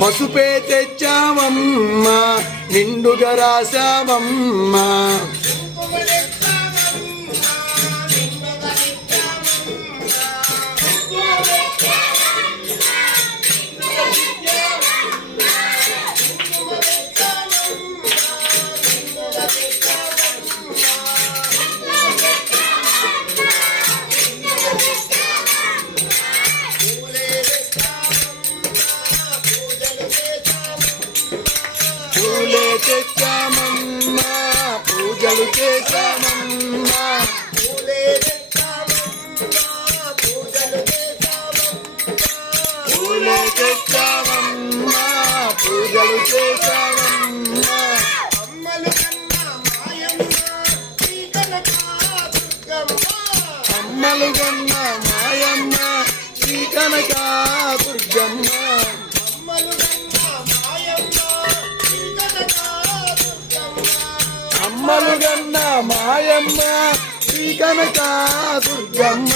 పసుపే తెచ్చామమ్మా నిండుగా రాసామమ్మా పూలే తెచ్చామమ్మా పూజలు చేశామమ్మా పూలే తెచ్చామమ్మా పూజలు చేశామమ్మా అమ్మలు గన్న మాయమ్మ శ్రీ కనకా దుర్గమ్మ అమ్మలు గన్న మాయమ్మ శ్రీ కనకా దుర్గమ్మ